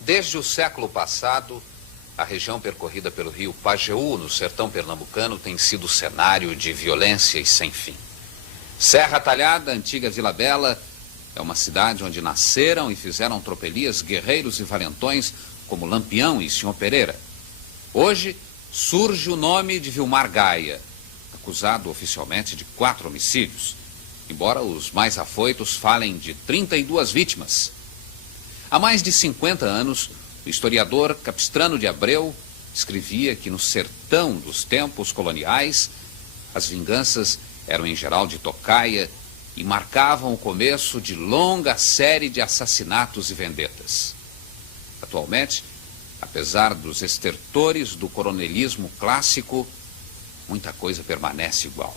Desde o século passado, a região percorrida pelo rio Pajeú, no sertão pernambucano, tem sido cenário de violência e sem fim. Serra Talhada, antiga Vila Bela, é uma cidade onde nasceram e fizeram tropelias guerreiros e valentões como Lampião e Senhor Pereira. Hoje surge o nome de Vilmar Gaia, acusado oficialmente de 4 homicídios, embora os mais afoitos falem de 32 vítimas. Há mais de 50 anos, o historiador Capistrano de Abreu escrevia que no sertão dos tempos coloniais, as vinganças eram em geral de tocaia e marcavam o começo de longa série de assassinatos e vendetas. Atualmente, apesar dos estertores do coronelismo clássico, muita coisa permanece igual.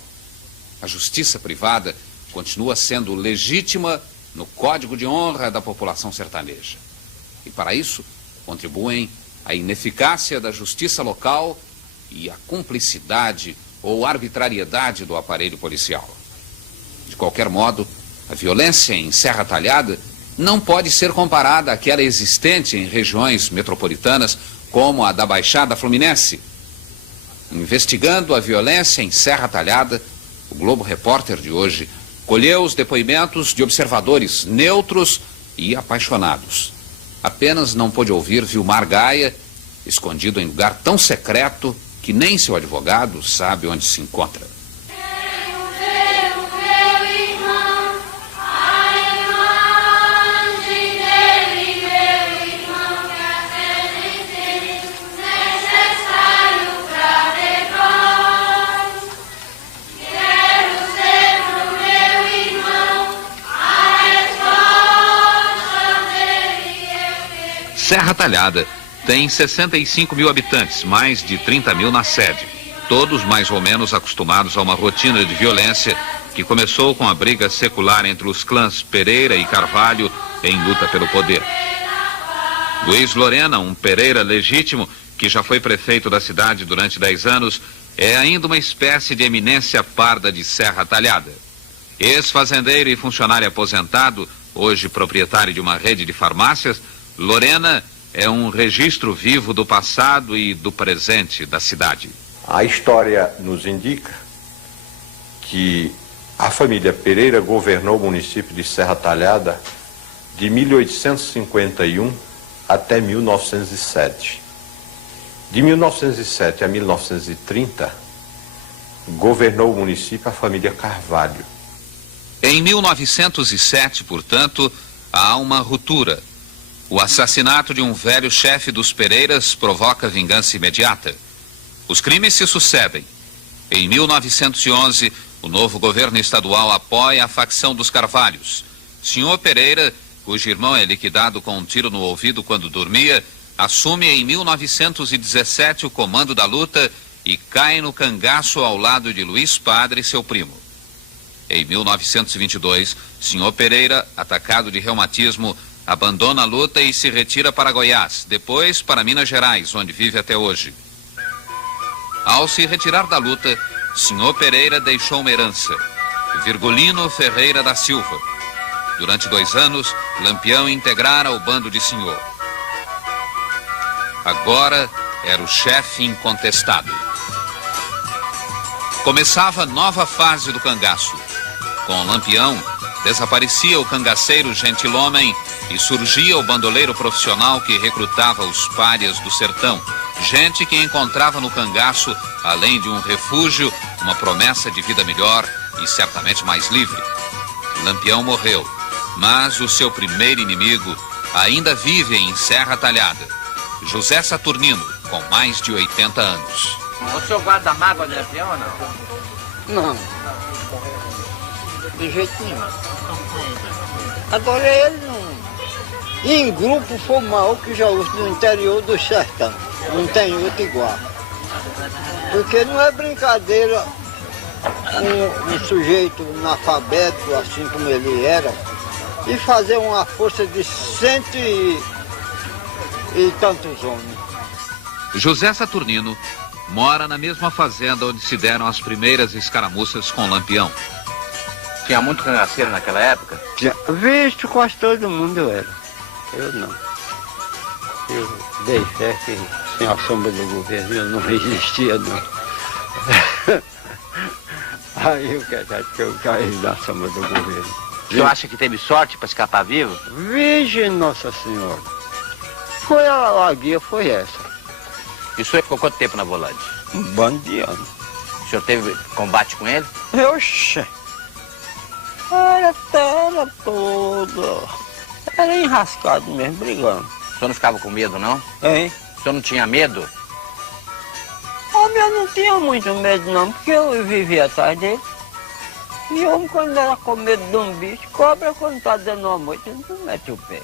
A justiça privada continua sendo legítima no código de honra da população sertaneja. E para isso, contribuem a ineficácia da justiça local e a cumplicidade ou arbitrariedade do aparelho policial. De qualquer modo, a violência em Serra Talhada não pode ser comparada àquela existente em regiões metropolitanas como a da Baixada Fluminense. Investigando a violência em Serra Talhada, o Globo Repórter de hoje colheu os depoimentos de observadores neutros e apaixonados. Apenas não pôde ouvir Vilmar Gaia, escondido em lugar tão secreto que nem seu advogado sabe onde se encontra. Serra Talhada tem 65 mil habitantes, mais de 30 mil na sede. Todos mais ou menos acostumados a uma rotina de violência que começou com a briga secular entre os clãs Pereira e Carvalho em luta pelo poder. Luiz Lorena, um Pereira legítimo, que já foi prefeito da cidade durante 10 anos, é ainda uma espécie de eminência parda de Serra Talhada. Ex-fazendeiro e funcionário aposentado, hoje proprietário de uma rede de farmácias, Lorena é um registro vivo do passado e do presente da cidade. A história nos indica que a família Pereira governou o município de Serra Talhada de 1851 até 1907. De 1907 a 1930, governou o município a família Carvalho. Em 1907, portanto, há uma ruptura. O assassinato de um velho chefe dos Pereiras provoca vingança imediata. Os crimes se sucedem. Em 1911, o novo governo estadual apoia a facção dos Carvalhos. Senhor Pereira, cujo irmão é liquidado com um tiro no ouvido quando dormia, assume em 1917 o comando da luta e cai no cangaço ao lado de Luiz Padre, seu primo. Em 1922, Senhor Pereira, atacado de reumatismo, abandona a luta e se retira para Goiás, depois para Minas Gerais, onde vive até hoje. Ao se retirar da luta, Senhor Pereira deixou uma herança, Virgulino Ferreira da Silva. Durante 2 anos, Lampião integrara o bando de Senhor. Agora era o chefe incontestado. Começava a nova fase do cangaço. Com Lampião, desaparecia o cangaceiro gentilhomem e surgia o bandoleiro profissional que recrutava os párias do sertão, gente que encontrava no cangaço, além de um refúgio, uma promessa de vida melhor e certamente mais livre. Lampião morreu, mas o seu primeiro inimigo ainda vive em Serra Talhada, José Saturnino, com mais de 80 anos. O senhor guarda mágoa de Lampião ou não? Não. De jeito nenhum. Agora ele não. Em grupo foi o maior que já usa no interior do sertão. Não tem outro igual. Porque não é brincadeira um sujeito analfabeto, assim como ele era, e fazer uma força de 100 e tantos homens. José Saturnino mora na mesma fazenda onde se deram as primeiras escaramuças com Lampião. Tinha muito cangaceiro naquela época? Visto, quase todo mundo era. Eu não. Eu dei fé que sem a sombra do governo eu não existia, não. Aí o que é que eu caí na sombra do governo. O senhor acha que teve sorte para escapar vivo? Virgem Nossa Senhora. Foi a guia, foi essa. E o senhor ficou quanto tempo na volante? Um bando de anos. O senhor teve combate com ele? Oxe. Era toda. Era enrascado mesmo, brigando. O senhor não ficava com medo, não? Hein? O senhor não tinha medo? Eu não tinha muito medo não, porque eu vivia atrás dele. E homem, quando era com medo de um bicho, cobra quando está dando uma noite, não mete o pé.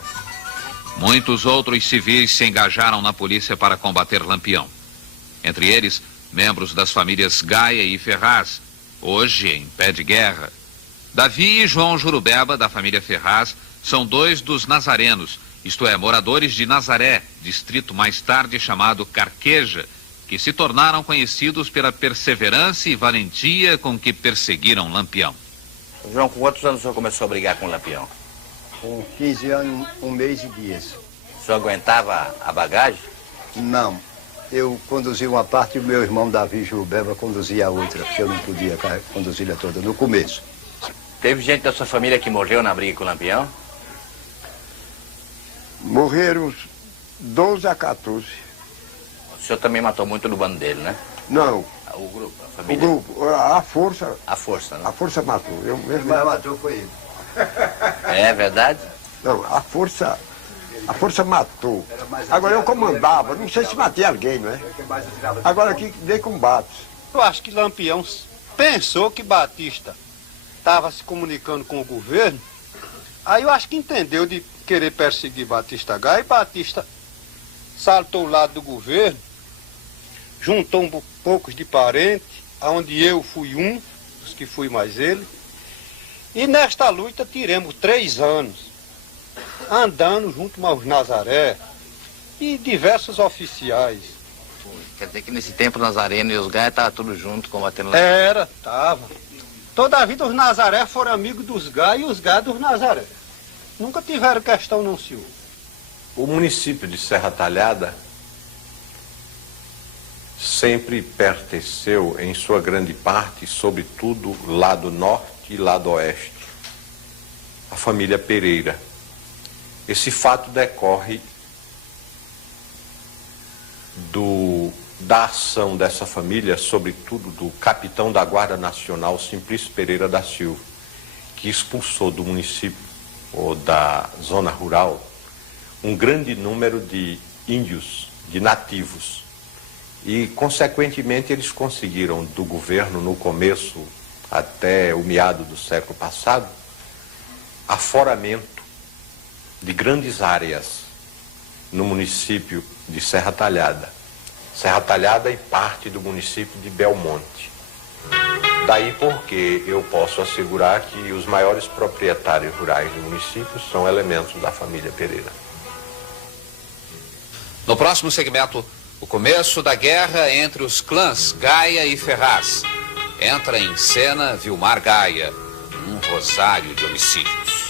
Muitos outros civis se engajaram na polícia para combater Lampião. Entre eles, membros das famílias Gaia e Ferraz, hoje em pé de guerra. Davi e João Jurubeba, da família Ferraz, são dois dos nazarenos, isto é, moradores de Nazaré, distrito mais tarde chamado Carqueja, que se tornaram conhecidos pela perseverança e valentia com que perseguiram Lampião. João, com quantos anos o senhor começou a brigar com o Lampião? Com 15 anos, 1 mês e dias. O senhor aguentava a bagagem? Não. Eu conduzia uma parte e o meu irmão Davi Jurubeba conduzia a outra, porque eu não podia conduzir-a toda no começo. Teve gente da sua família que morreu na briga com o Lampião? Morreram 12 a 14. O senhor também matou muito no bando dele, né? Não. O grupo, a O família? grupo, a força. A força, né? A força matou. Eu mesmo. Mas matou foi ele. É verdade? Não, a força matou. Agora eu comandava, não sei se matei alguém, não é? Agora aqui dei combates. Eu acho que Lampião pensou que Batista estava se comunicando com o governo, aí eu acho que entendeu de querer perseguir Batista Gaia, e Batista saltou o lado do governo, juntou poucos de parentes, onde eu fui um, os que fui mais ele, e nesta luta tiramos 3 anos, andando junto aos Nazaré e diversos oficiais. Quer dizer que nesse tempo o Nazareno e os Gaia estavam tudo junto combatendo Lampião? Era, tava. Toda a vida os Nazaré foram amigos dos Gaia e os Gaia dos Nazaré. Nunca tiveram questão não, senhor. O município de Serra Talhada sempre pertenceu, em sua grande parte, sobretudo lado norte e lado oeste, à família Pereira. Esse fato decorre da ação dessa família, sobretudo do capitão da Guarda Nacional, Simplício Pereira da Silva, que expulsou do município ou da zona rural um grande número de índios, de nativos. E, consequentemente, eles conseguiram do governo, no começo, até o meado do século passado, aforamento de grandes áreas no município de Serra Talhada. Serra Talhada e parte do município de Belmonte. Daí porque eu posso assegurar que os maiores proprietários rurais do município são elementos da família Pereira. No próximo segmento, o começo da guerra entre os clãs Gaia e Ferraz. Entra em cena Vilmar Gaia, um rosário de homicídios.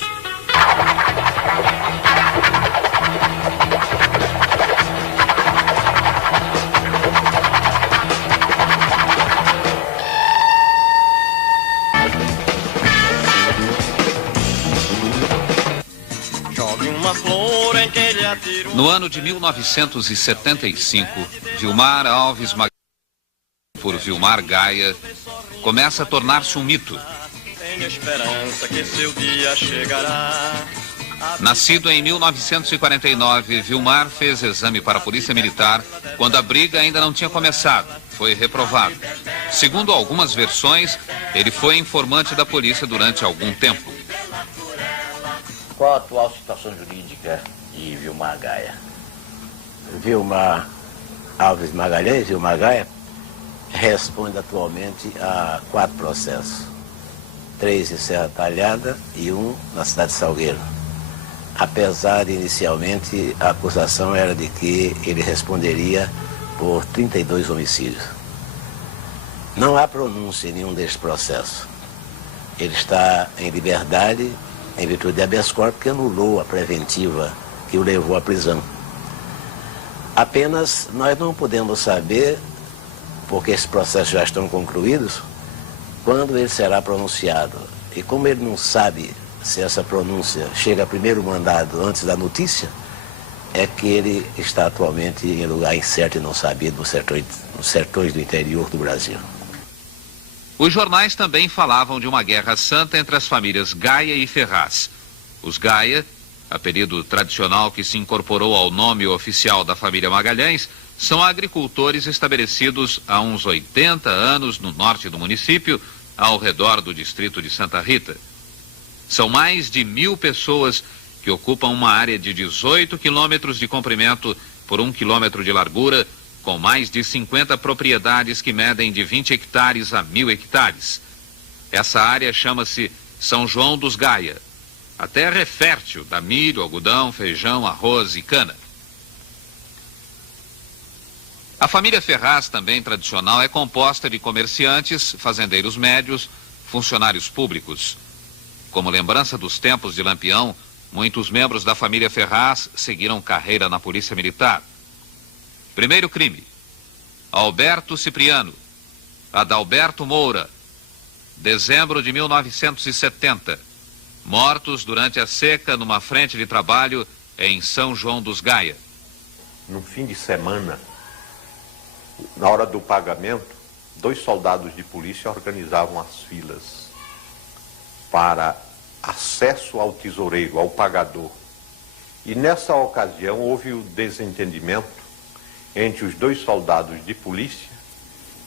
No ano de 1975, Vilmar Alves Magalhães, por Vilmar Gaia, começa a tornar-se um mito. Tenho esperança que seu dia chegará. Nascido em 1949, Vilmar fez exame para a Polícia Militar quando a briga ainda não tinha começado. Foi reprovado. Segundo algumas versões, ele foi informante da polícia durante algum tempo. Qual a atual situação jurídica de Vilmar Gaia? Vilmar Alves Magalhães, Vilmar Gaia, responde atualmente a 4 processos. 3 em Serra Talhada e 1 na cidade de Salgueiro. Apesar de, inicialmente, a acusação era de que ele responderia por 32 homicídios. Não há pronúncia em nenhum desses processos. Ele está em liberdade em virtude de habeas corpus, que anulou a preventiva que o levou à prisão. Apenas nós não podemos saber, porque esses processos já estão concluídos, quando ele será pronunciado. E como ele não sabe se essa pronúncia chega a primeiro mandado antes da notícia, é que ele está atualmente em lugar incerto e não sabido nos sertões do interior do Brasil. Os jornais também falavam de uma guerra santa entre as famílias Gaia e Ferraz. Os Gaia, apelido tradicional que se incorporou ao nome oficial da família Magalhães, são agricultores estabelecidos há uns 80 anos no norte do município, ao redor do distrito de Santa Rita. São mais de 1000 pessoas que ocupam uma área de 18 quilômetros de comprimento por 1 quilômetro de largura, com mais de 50 propriedades que medem de 20 hectares a 1000 hectares. Essa área chama-se São João dos Gaia. A terra é fértil, dá milho, algodão, feijão, arroz e cana. A família Ferraz, também tradicional, é composta de comerciantes, fazendeiros médios, funcionários públicos. Como lembrança dos tempos de Lampião, muitos membros da família Ferraz seguiram carreira na Polícia Militar. Primeiro crime: Alberto Cipriano, Adalberto Moura, dezembro de 1970, mortos durante a seca numa frente de trabalho em São João dos Gaia. No fim de semana, na hora do pagamento, 2 soldados de polícia organizavam as filas para acesso ao tesoureiro, ao pagador. E nessa ocasião houve o desentendimento entre os 2 soldados de polícia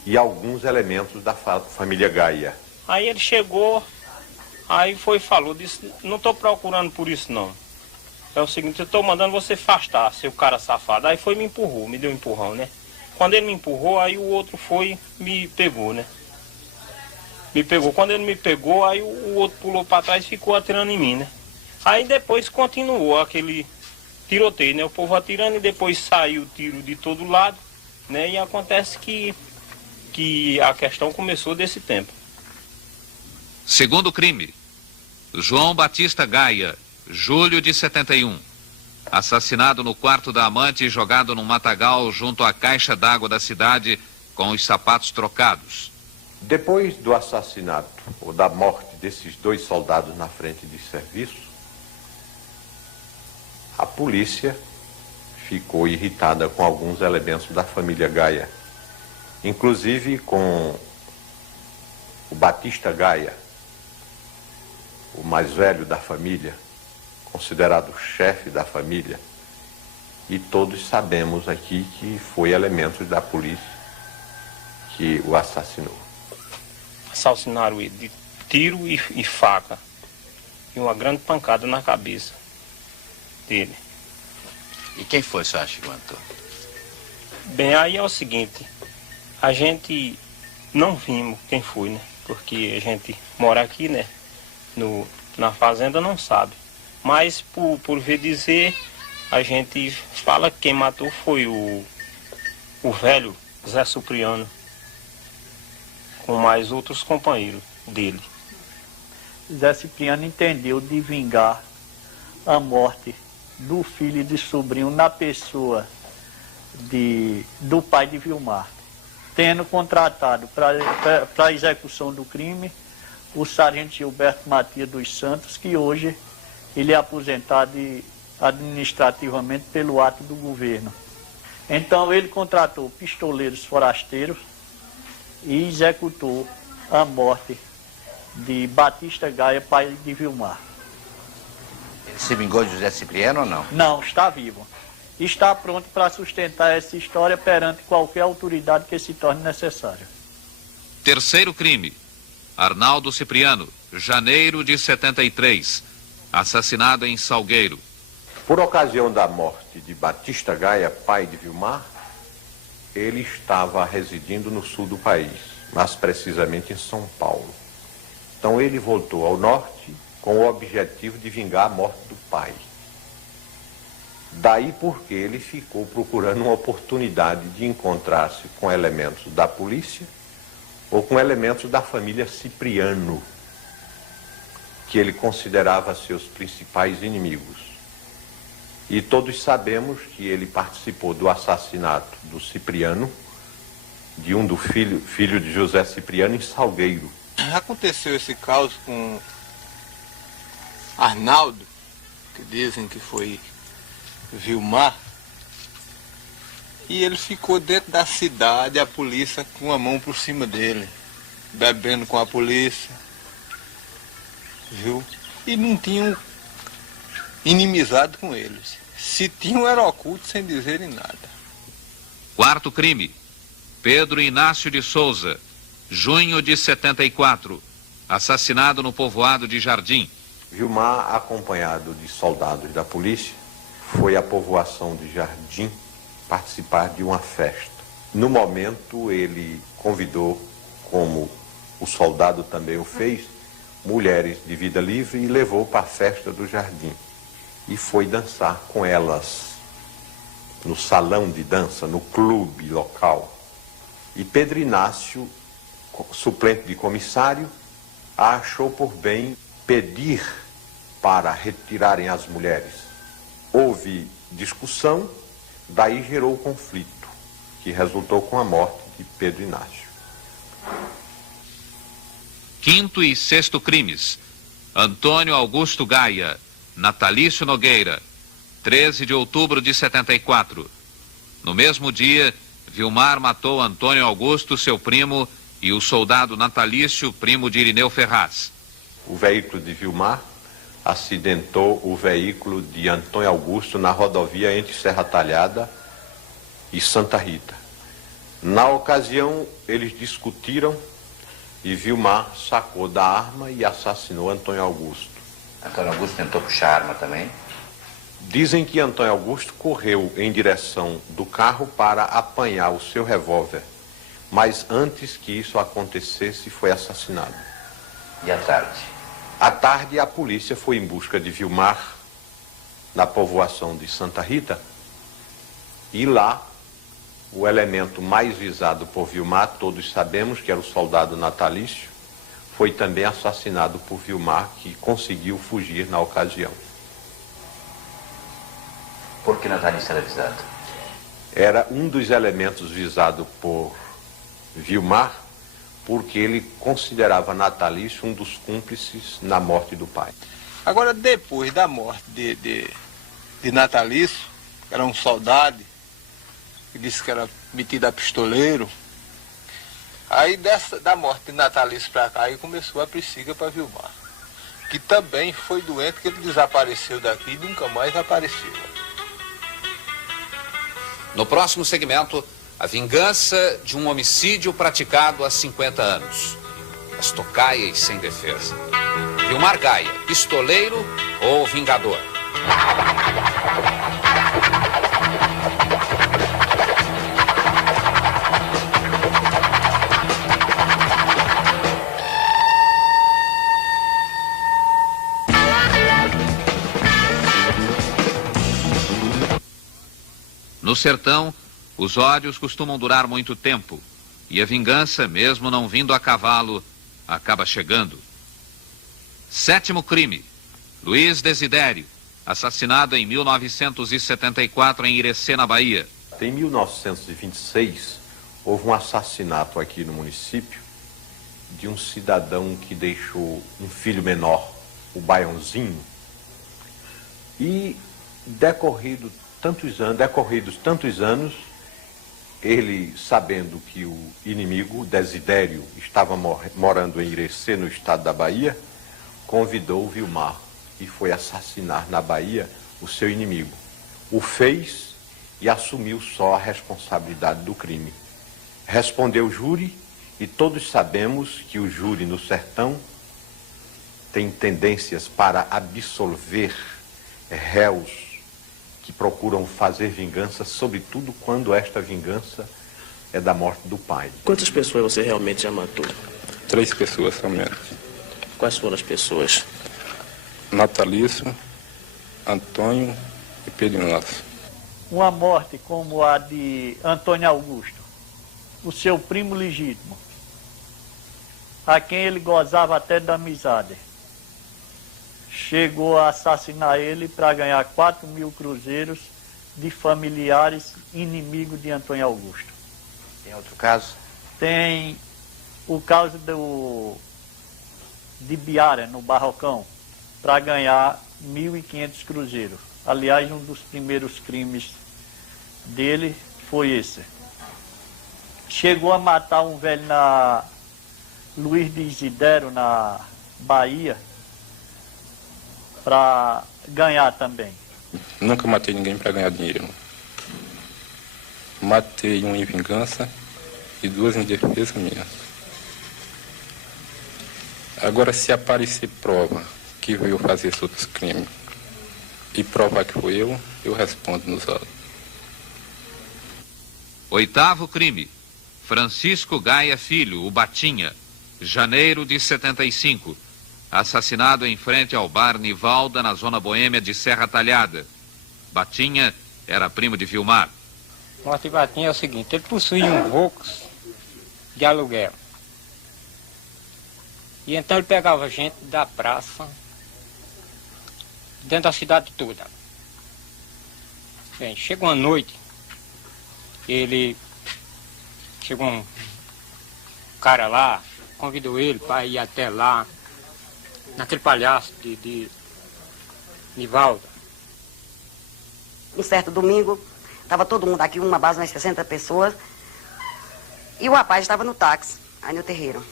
e alguns elementos da família Gaia. Aí ele chegou, aí falou, disse, não estou procurando por isso não. É o seguinte, eu estou mandando você afastar, seu cara safado. Aí me empurrou, me deu um empurrão, né? Quando ele me empurrou, aí o outro me pegou, né? Me pegou. Quando ele me pegou, aí o outro pulou para trás e ficou atirando em mim, né? Aí depois continuou aquele tiroteio, né? O povo atirando e depois saiu tiro de todo lado, né? E acontece que a questão começou desse tempo. Segundo crime: João Batista Gaia, julho de 71. Assassinado no quarto da amante e jogado num matagal junto à caixa d'água da cidade com os sapatos trocados. Depois do assassinato ou da morte desses 2 soldados na frente de serviço, a polícia ficou irritada com alguns elementos da família Gaia, inclusive com o Batista Gaia, o mais velho da família, considerado chefe da família, e todos sabemos aqui que foi elementos da polícia que o assassinou. Assassinaram ele de tiro e faca, e uma grande pancada na cabeça dele. E quem foi, senhor Antônio? Bem, aí é o seguinte, a gente não vimos quem foi, né? Porque a gente mora aqui, né? Na fazenda não sabe. Mas por ver dizer, a gente fala que quem matou foi o velho Zé Cipriano, com mais outros companheiros dele. Zé Cipriano entendeu de vingar a morte do filho e de sobrinho na pessoa do pai de Vilmar, tendo contratado para a execução do crime o sargento Gilberto Matias dos Santos, que hoje ele é aposentado administrativamente pelo ato do governo. Então ele contratou pistoleiros forasteiros e executou a morte de Batista Gaia, pai de Vilmar. Ele se vingou de José Cipriano ou não? Não, está vivo. Está pronto para sustentar essa história perante qualquer autoridade que se torne necessária. Terceiro crime: Arnaldo Cipriano, janeiro de 73, assassinado em Salgueiro. Por ocasião da morte de Batista Gaia, pai de Vilmar, ele estava residindo no sul do país, mais precisamente em São Paulo. Então ele voltou ao norte com o objetivo de vingar a morte do pai. Daí porque ele ficou procurando uma oportunidade de encontrar-se com elementos da polícia ou com elementos da família Cipriano, que ele considerava seus principais inimigos. E todos sabemos que ele participou do assassinato do Cipriano, de um do filho de José Cipriano, em Salgueiro. Aconteceu esse caos com Arnaldo, que dizem que foi Vilmar, e ele ficou dentro da cidade, a polícia com a mão por cima dele, bebendo com a polícia, viu? E não tinham inimizado com eles. Se tinham, era oculto, sem dizerem nada. Quarto crime. Pedro Inácio de Souza, junho de 74, assassinado no povoado de Jardim. Vilmar, acompanhado de soldados da polícia, foi à povoação de Jardim participar de uma festa. No momento, ele convidou, como o soldado também o fez, mulheres de vida livre e levou para a festa do Jardim. E foi dançar com elas no salão de dança, no clube local. E Pedro Inácio, suplente de comissário, achou por bem pedir para retirarem as mulheres. Houve discussão, daí gerou o conflito, que resultou com a morte de Pedro Inácio. Quinto e sexto crimes. Antônio Augusto Gaia, Natalício Nogueira, 13 de outubro de 74. No mesmo dia, Vilmar matou Antônio Augusto, seu primo, e o soldado Natalício, primo de Irineu Ferraz. O veículo de Vilmar acidentou o veículo de Antônio Augusto na rodovia entre Serra Talhada e Santa Rita. Na ocasião, eles discutiram e Vilmar sacou da arma e assassinou Antônio Augusto. Antônio Augusto tentou puxar a arma também? Dizem que Antônio Augusto correu em direção do carro para apanhar o seu revólver, mas antes que isso acontecesse, foi assassinado. E à tarde? À tarde, a polícia foi em busca de Vilmar na povoação de Santa Rita e lá o elemento mais visado por Vilmar, todos sabemos que era o soldado Natalício, foi também assassinado por Vilmar, que conseguiu fugir na ocasião. Por que Natalício era visado? Era um dos elementos visado por Vilmar, porque ele considerava Natalício um dos cúmplices na morte do pai. Agora, depois da morte de Natalício, que era um soldado, que disse que era metido a pistoleiro, aí da morte de Natalício para cá, aí começou a persiga para Vilmar, que também foi doente, que ele desapareceu daqui e nunca mais apareceu. No próximo segmento, a vingança de um homicídio praticado há 50 anos. As tocaias sem defesa. Vilmar Gaia, pistoleiro ou vingador? No sertão, os ódios costumam durar muito tempo, e a vingança, mesmo não vindo a cavalo, acaba chegando. Sétimo crime. Luiz Desidério, assassinado em 1974 em Irecê, na Bahia. Em 1926, houve um assassinato aqui no município de um cidadão que deixou um filho menor, o Baiãozinho, e decorridos tantos anos, ele, sabendo que o inimigo, Desidério, estava morando em Irecê, no estado da Bahia, convidou o Vilmar e foi assassinar na Bahia o seu inimigo. O fez e assumiu só a responsabilidade do crime. Respondeu o júri, e todos sabemos que o júri no sertão tem tendências para absolver réus que procuram fazer vingança, sobretudo quando esta vingança é da morte do pai. Quantas pessoas você realmente já matou? 3 pessoas somente. Quais foram as pessoas? Natalício, Antônio e Pedro Inácio. Uma morte como a de Antônio Augusto, o seu primo legítimo, a quem ele gozava até da amizade. Chegou a assassinar ele para ganhar 4.000 cruzeiros de familiares inimigos de Antônio Augusto. Tem outro caso? Tem o caso de Biara, no Barrocão, para ganhar 1.500 cruzeiros. Aliás, um dos primeiros crimes dele foi esse. Chegou a matar um velho na Luiz de Isidero, na Bahia, para ganhar também. Nunca matei ninguém para ganhar dinheiro. Matei um em vingança e 2 em defesa minha. Agora, se aparecer prova que veio fazer esses outros crimes e provar que foi eu respondo nos autos. 8º crime. Francisco Gaia Filho, o Batinha, janeiro de 75. Assassinado em frente ao bar Nivalda, na zona boêmia de Serra Talhada. Batinha era primo de Vilmar. O morte de Batinha é o seguinte, ele possuía um Volks de aluguel. E então ele pegava gente da praça, dentro da cidade toda. Bem, chegou uma noite, chegou um cara lá, convidou ele para ir até lá, naquele palhaço de Nivalda. Um certo domingo, estava todo mundo aqui, uma base, umas 60 pessoas, e o rapaz estava no táxi, aí no terreiro.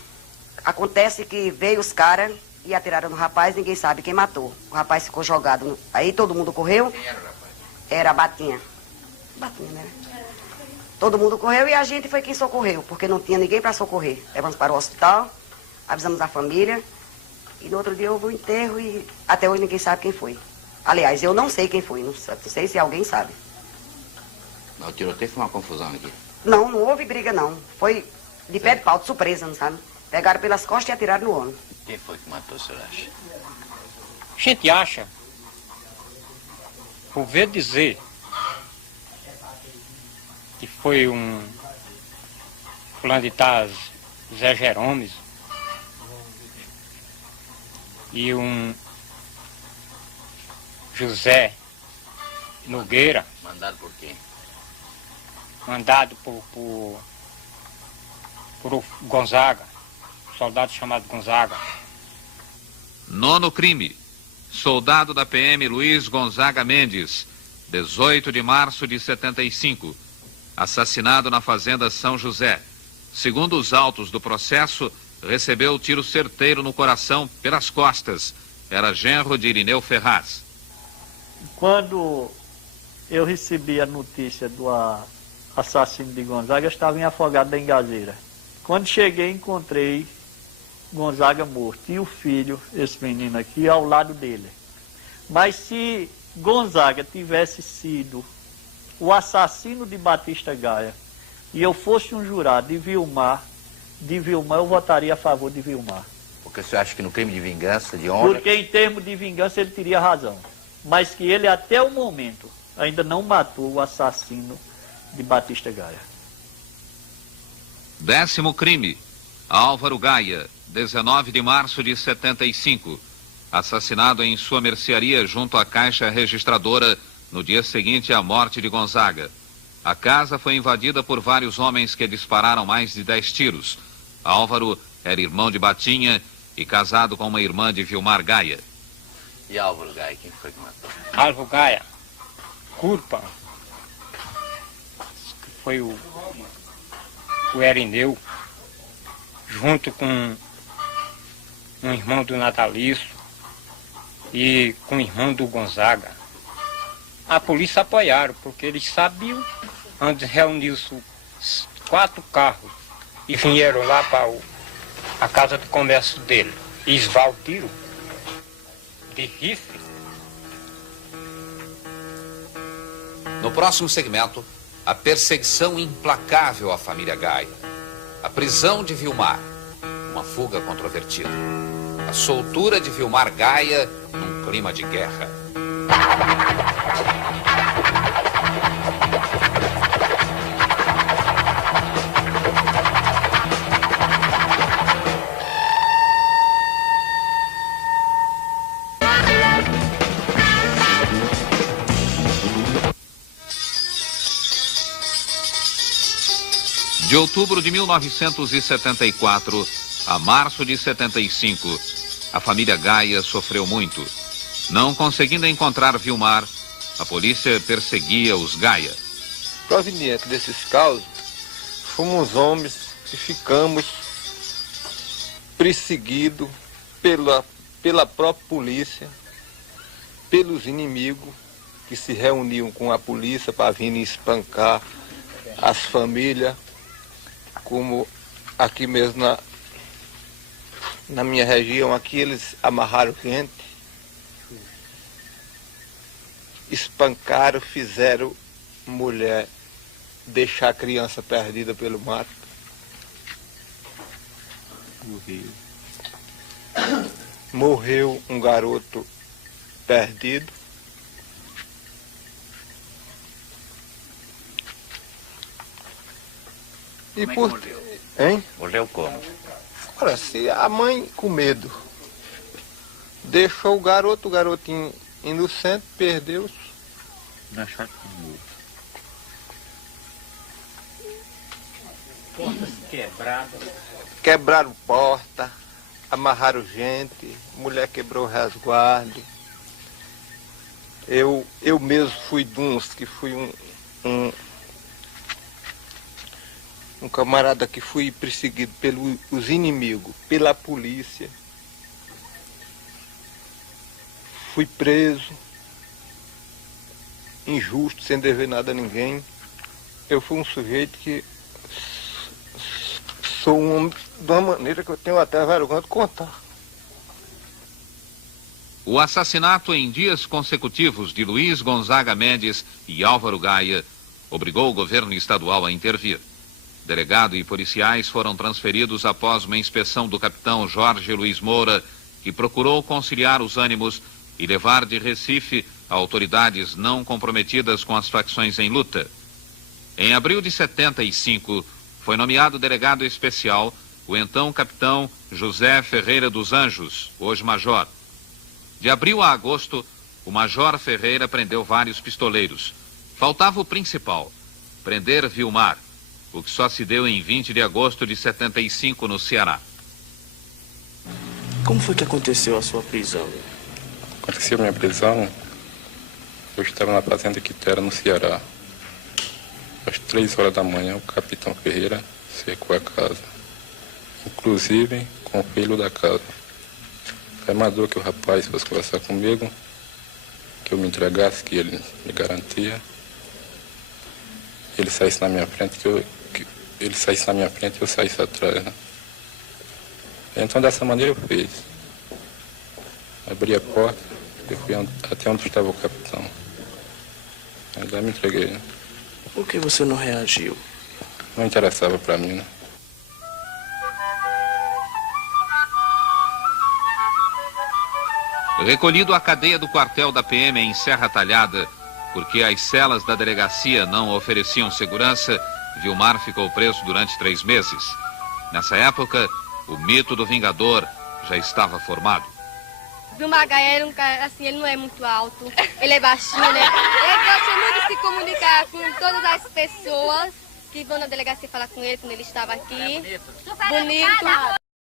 Acontece que veio os caras e atiraram no rapaz, ninguém sabe quem matou. O rapaz ficou jogado, aí todo mundo correu. Quem era o rapaz? Era Batinha. Batinha, né? Todo mundo correu e a gente foi quem socorreu, porque não tinha ninguém para socorrer. Levamos para o hospital, avisamos a família, e no outro dia houve o enterro e até hoje ninguém sabe quem foi. Aliás, eu não sei quem foi, não sei se alguém sabe. Mas o tiroteio foi uma confusão aqui. Não houve briga não. Foi de pé de pau, de surpresa, não sabe? Pegaram pelas costas e atiraram no homem. Quem foi que matou, o senhor acha? A gente acha, por ver dizer, que foi um fulano de Taz, Zé Jerômes, e um José Nogueira. Mandado por quem? Mandado por Gonzaga, soldado chamado Gonzaga. 9º crime. Soldado da PM Luiz Gonzaga Mendes, 18 de março de 75. Assassinado na fazenda São José. Segundo os autos do processo, recebeu tiro certeiro no coração pelas costas. Era genro de Irineu Ferraz. Quando eu recebi a notícia do assassino de Gonzaga, eu estava em Afogado da Engazeira. Quando cheguei, encontrei Gonzaga morto e o filho, esse menino aqui, ao lado dele. Mas se Gonzaga tivesse sido o assassino de Batista Gaia e eu fosse um jurado de Vilmar, eu votaria a favor de Vilmar. Porque o senhor acha que no crime de vingança, de honra... Porque em termos de vingança ele teria razão. Mas que ele até o momento ainda não matou o assassino de Batista Gaia. 10º crime. Álvaro Gaia, 19 de março de 75. Assassinado em sua mercearia junto à caixa registradora no dia seguinte à morte de Gonzaga. A casa foi invadida por vários homens que dispararam mais de 10 tiros. Álvaro era irmão de Batinha e casado com uma irmã de Vilmar Gaia. E Álvaro Gaia, quem foi que matou? Álvaro Gaia, culpa, que foi o Erineu, junto com um irmão do Natalício e com o irmão do Gonzaga. A polícia apoiaram, porque eles sabiam, antes reuniu-se 4 carros e vieram lá para a casa de comércio dele. E esvaram o tiro de rifle. No próximo segmento, a perseguição implacável à família Gaia. A prisão de Vilmar, uma fuga controvertida. A soltura de Vilmar Gaia num clima de guerra. De outubro de 1974 a março de 75, a família Gaia sofreu muito. Não conseguindo encontrar Vilmar, a polícia perseguia os Gaia. Proveniente desses causos, fomos homens que ficamos perseguidos pela própria polícia, pelos inimigos que se reuniam com a polícia para vir espancar as famílias, como aqui mesmo na minha região, aqui eles amarraram gente, espancaram, fizeram mulher deixar a criança perdida pelo mato. Morreu um garoto perdido. E por... morreu? Hein? Morreu como? Ora, se a mãe com medo deixou o garotinho inocente, perdeu-se. Portas quebradas. Quebraram porta, amarraram gente, mulher quebrou o resguardo. Eu mesmo fui de uns que fui um camarada que fui perseguido pelos inimigos, pela polícia. Fui preso, injusto, sem dever nada a ninguém. Eu fui um sujeito que sou um homem de uma maneira que eu tenho até vergonha de contar. O assassinato em dias consecutivos de Luiz Gonzaga Mendes e Álvaro Gaia obrigou o governo estadual a intervir. Delegado e policiais foram transferidos após uma inspeção do capitão Jorge Luiz Moura, que procurou conciliar os ânimos e levar de Recife autoridades não comprometidas com as facções em luta. Em abril de 75, foi nomeado delegado especial o então capitão José Ferreira dos Anjos, hoje major. De abril a agosto, o major Ferreira prendeu vários pistoleiros. Faltava o principal, prender Vilmar, o que só se deu em 20 de agosto de 75 no Ceará. Como foi que aconteceu a sua prisão? Aconteceu a minha prisão, eu estava na fazenda Quitera, no Ceará. Às 3 horas da manhã, o capitão Ferreira cercou a casa, inclusive com o filho da casa. Aí mandou que o rapaz fosse conversar comigo, que eu me entregasse, que ele me garantia. Ele saísse na minha frente, ele saísse na minha frente e eu saísse atrás, né? Então dessa maneira eu fiz. Abri a porta e fui até onde estava o capitão. Aí lá me entreguei, né? Por que você não reagiu? Não interessava para mim, né? Recolhido à cadeia do quartel da PM em Serra Talhada, porque as celas da delegacia não ofereciam segurança, Vilmar ficou preso durante 3 meses. Nessa época, o mito do Vingador já estava formado. Vilmar Gaia era um cara, assim, ele não é muito alto, ele é baixinho, né? Ele gosta muito de se comunicar com todas as pessoas que vão na delegacia falar com ele quando ele estava aqui. Bonito.